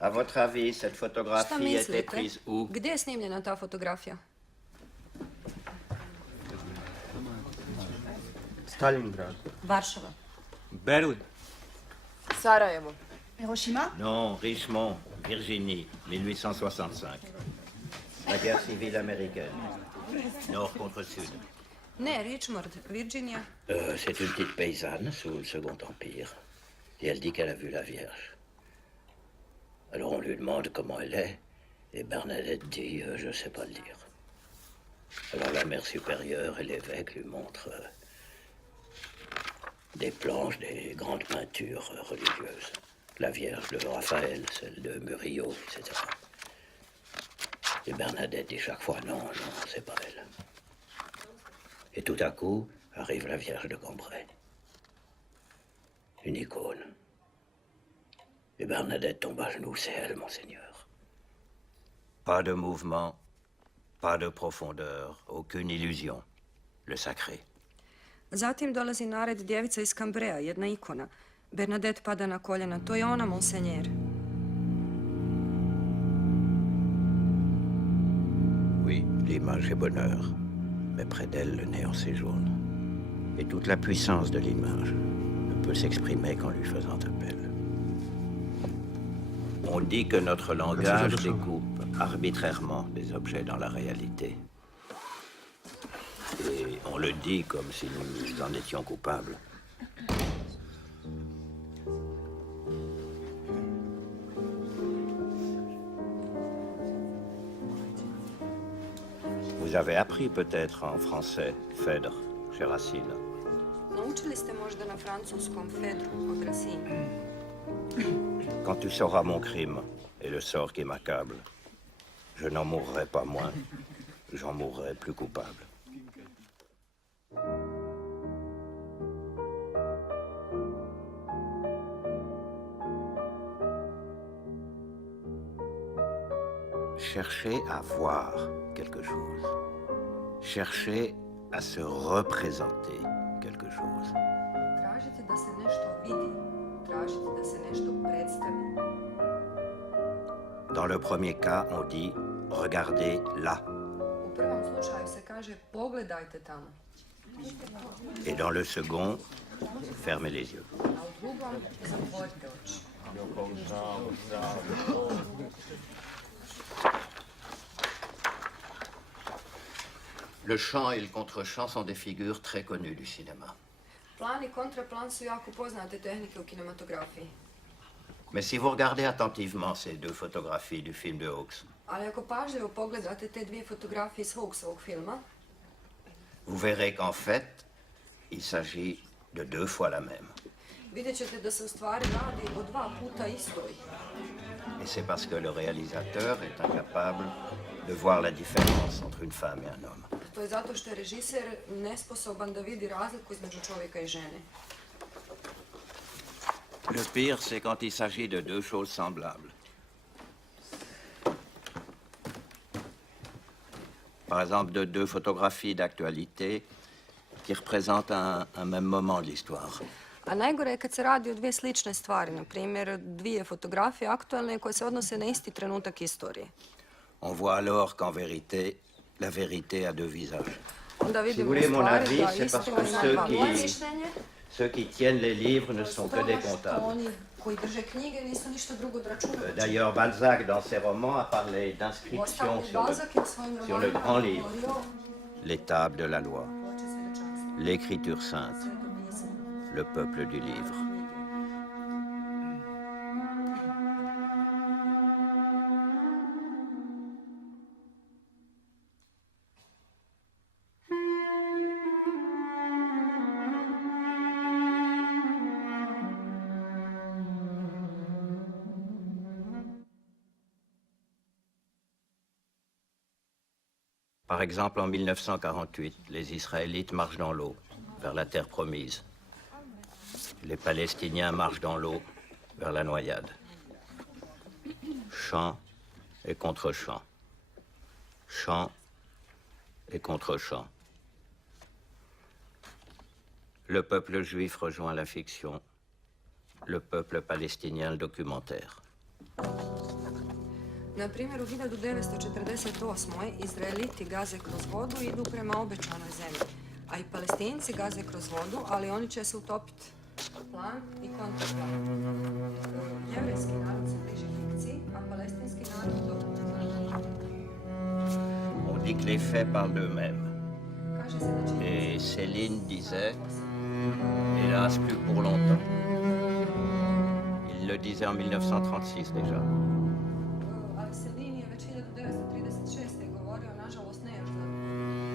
À votre avis, cette Šta photographie était mislite? prise où? Gdje je snimljena ta fotografija? Stalingrad. Varšava. Berlin. Sarajevo. Hiroshima? Non, Richmond, Virginie, 1865. La guerre civile américaine. Nord contre sud. Ne, Richmond, Virginia. C'est une petite paysanne sous le Second Empire. Et elle dit qu'elle a vu la Vierge. Alors on lui demande comment elle est. Et Bernadette dit, je ne sais pas le dire. Alors la mère supérieure et l'évêque lui montrent des planches, des grandes peintures religieuses. La Vierge de Raphaël, celle de Murillo, etc. Et Bernadette dit chaque fois, non, non, c'est pas elle. Et tout à coup, arrive la Vierge de Cambrai. Une icône. Et Bernadette tombe à genoux, c'est elle, monseigneur. Pas de mouvement, pas de profondeur, aucune illusion. Le sacré. Zatim dolazi na red djevica iz Cambrea, jedna ikona. Bernadette pada na koljena. To je ona, monsenjer. Oui, l'image est bonheur, mais près d'elle, le néant séjourne. Et toute la puissance de l'image ne peut s'exprimer qu'en lui faisant appel. On dit que notre langage découpe arbitrairement des objets dans la réalité. Et on le dit comme si nous en étions coupables. Vous avez appris peut-être en français Phèdre, chez Racine. Naučili ste možda na francuskom Phèdre od Racine. Quand tu sauras mon crime et le sort qui m'accable, je n'en mourrai pas moins, j'en mourrai plus coupable. Chercher à voir quelque chose. Chercher à se représenter quelque chose. Tražiti da se nešto vidi. Tražiti da se nešto predstavi. Dans le premier cas, on dit « regardez là U prvom slučaju se kaže pogledajte tamo. » et dans le second, « fermez les yeux ». A u drugom zatvorite oči. Le chant et le contre-chant sont des figures très connues du cinéma. Plan i kontraplan su jako poznate tehnike u kinematografiji. Mais si vous regardez attentivement ces deux photographies du film de Hawks, Ali ako pažljivo pogledate te dvije fotografije iz Hawksovog filma, vous verrez qu'en fait, il s'agit de deux fois la même. vidjet ćete da se u stvari radi o dva puta istoj. Et c'est parce que le réalisateur est incapable de voir la différence entre une femme et un homme. To je zato što je režiser nesposoban da vidi razliku između čovjeka i žene. Le pire, c'est quand il s'agit de deux choses semblables. Par exemple, de deux photographies d'actualité qui représentent un même moment de l'histoire. A najgore je kad se radi o dvije slične stvari, na primjer dvije fotografije aktualne koje se odnose na isti trenutak istorije. On voit alors qu'en vérité, la vérité a deux visages. Onda Si vous vidimo u voulez mon stvari avis, da c'est parce istina que ima dva moje mišljenje. ceux qui tiennent les livres ne sont que des Stoga što comptables. oni koji drže knjige nisu ništa drugo od računovođa. D'ailleurs, Balzac, dans ses romans, a parlé d'inscriptions sur le grand livre, les tables de la loi, l'écriture sainte, le peuple du livre. Par exemple, en 1948, les Israélites marchent dans l'eau, vers la terre promise. Les Palestiniens marchent dans l'eau, vers la noyade. Chant et contre-chant. Chant et contre-chant. Le peuple juif rejoint la fiction. Le peuple palestinien le documentaire. Na primjer, u 1948. Izraeliti gaze kroz vodu i idu prema obećanoj zemlji, a i Palestinci gaze kroz vodu, ali oni će se utopiti. Plan i kontraplan. Jevrejski narod se bliži fikciji, a palestinski narod dokumentarno. On dit que les faits parlent d'eux-mêmes. Kaže se da će... Et Céline disait, hélas, plus pour longtemps. Il le disait en 1936 déjà. Ali Selin je već 1936. govorio, nažalost, ne još za...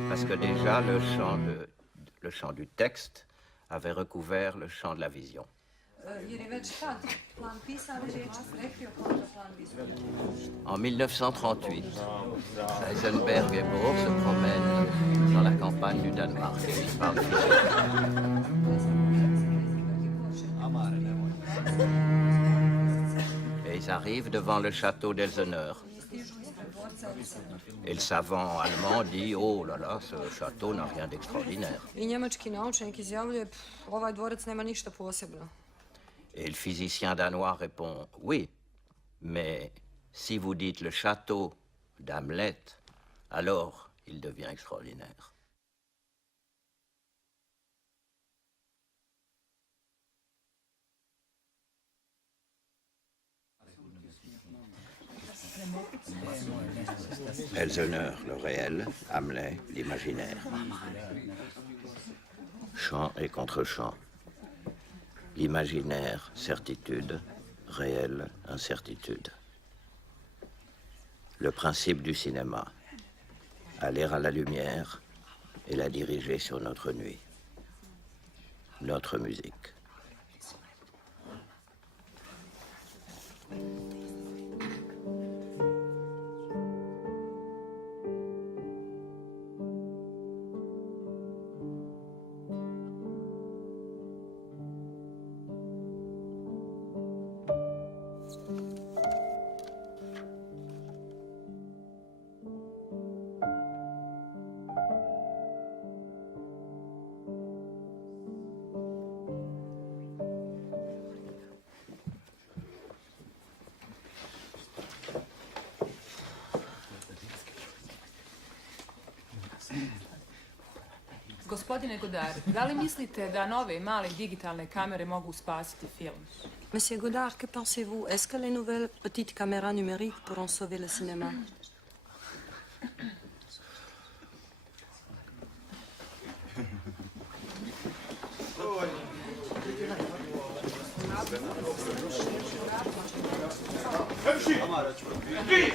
Parce que déjà, le champ du texte avait recouvert le champ de la vision. Jer je već tad plan pisane riječi prekrio kontraplan vizualni. En 1938, Heisenberg et Bohr se promènent dans la campagne du Danemark et ils parlent physique. Et ils arrivent devant le château d'Elseneur. Et le savant allemand dit, oh là là, ce château n'a rien d'extraordinaire. I njemački naučnik izjavljuje, ovaj dvorac nema ništa posebno. Et le physicien danois répond, oui, mais si vous dites le château d'Hamlet, alors il devient extraordinaire. Elseneur, le réel, Hamlet, l'imaginaire. Chant et contre-chant. L'imaginaire, certitude, réel, incertitude. Le principe du cinéma, aller à la lumière et la diriger sur notre nuit. Notre musique. Gospodine Godard, da li mislite da nove male digitalne kamere mogu spasiti film? Monsieur Godard, que pensez-vous? Est-ce que les nouvelles petites caméras numériques pourront sauver le cinéma? Hemşire!